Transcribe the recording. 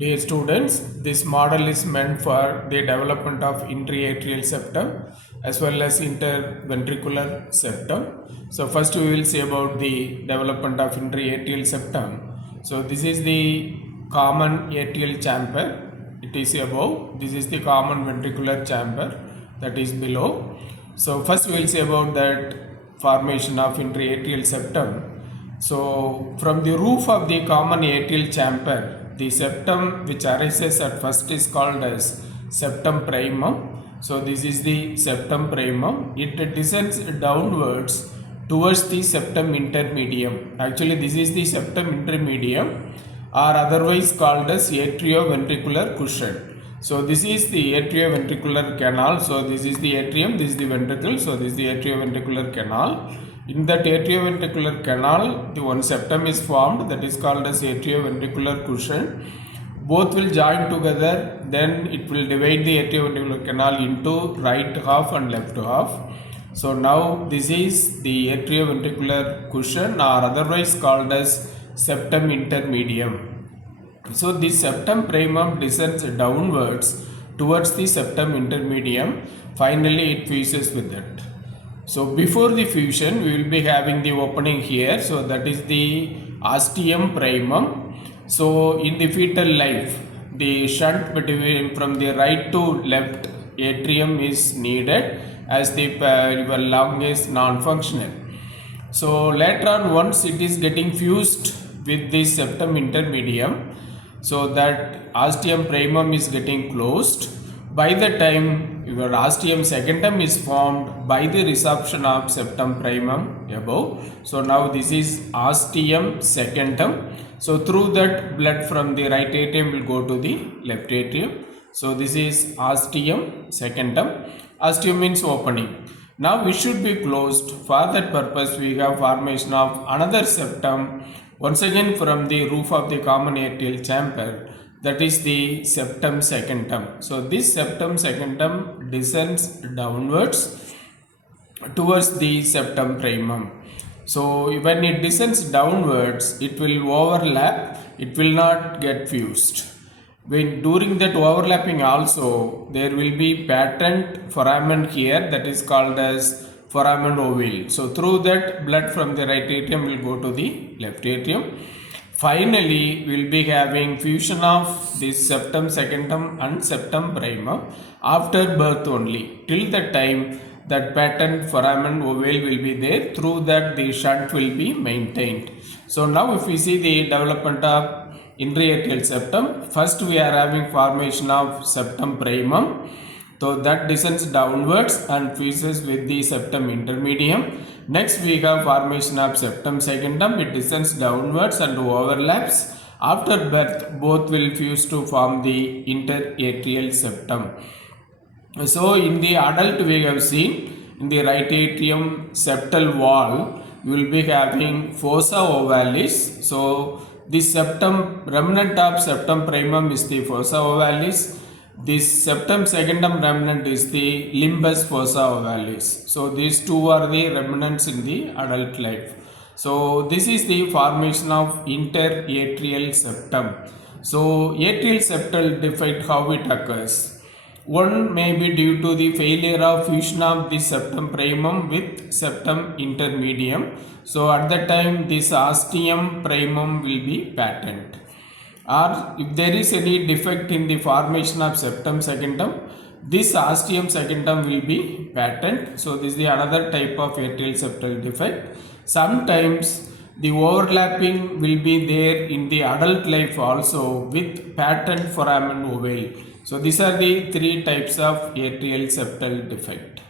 Dear students, this model is meant for the development of interatrial septum as well as interventricular septum. So first we will see about the development of interatrial septum. So this is the common atrial chamber. It is above. This is the common ventricular chamber that is below. So first we will see about that formation of interatrial septum. So from the roof of the common atrial chamber, the septum which arises at first is called as septum primum. So this is the septum primum. It descends downwards towards the septum intermedium. Actually this is the septum intermedium or otherwise called as atrioventricular cushion. So this is the atrioventricular canal. So this is the atrium, this is the ventricle. So this is the atrioventricular canal. In that atrioventricular canal, the one septum is formed, that is called as atrioventricular cushion. Both will join together, then it will divide the atrioventricular canal into right half and left half. So now this is the atrioventricular cushion or otherwise called as septum intermedium. So this septum primum descends downwards towards the septum intermedium. Finally it fuses with it. So before the fusion we will be having the opening here. So that is the ostium primum. So in the fetal life the shunt between from the right to left atrium is needed as the lung is non-functional. So later on once it is getting fused with the septum intermedium, so that ostium primum is getting closed. By the time your ostium secundum is formed by the resorption of septum primum above. So now this is ostium secundum. So through that blood from the right atrium will go to the left atrium. So this is ostium secundum. Ostium means opening. Now it should be closed. For that purpose we have formation of another septum once again from the roof of the common atrial chamber. That is the septum secundum. So this septum secundum descends downwards towards the septum primum. So when it descends downwards, it will overlap, it will not get fused. When during that overlapping also, there will be patent foramen here, that is called as foramen ovale. So through that blood from the right atrium will go to the left atrium. Finally, we will be having fusion of this septum secundum and septum primum after birth only. Till the time that patent foramen ovale will be there, through that the shunt will be maintained. So now if we see the development of interatrial septum, first we are having formation of septum primum. So that descends downwards and fuses with the septum intermedium. Next we have formation of septum secundum. It descends downwards and overlaps. After birth both will fuse to form the interatrial septum. So in the adult we have seen in the right atrium septal wall you will be having fossa ovalis. So this septum remnant of septum primum is the fossa ovalis. This septum secundum remnant is the limbus fossa ovalis. So these two are the remnants in the adult life. So this is the formation of interatrial septum. So atrial septal defect, how it occurs? One may be due to the failure of fusion of the septum primum with septum intermedium. So at that time this ostium primum will be patent. Or if there is any defect in the formation of septum secundum, this ostium secundum will be patent. So this is the another type of atrial septal defect. Sometimes the overlapping will be there in the adult life also with patent foramen ovale. So these are the three types of atrial septal defect.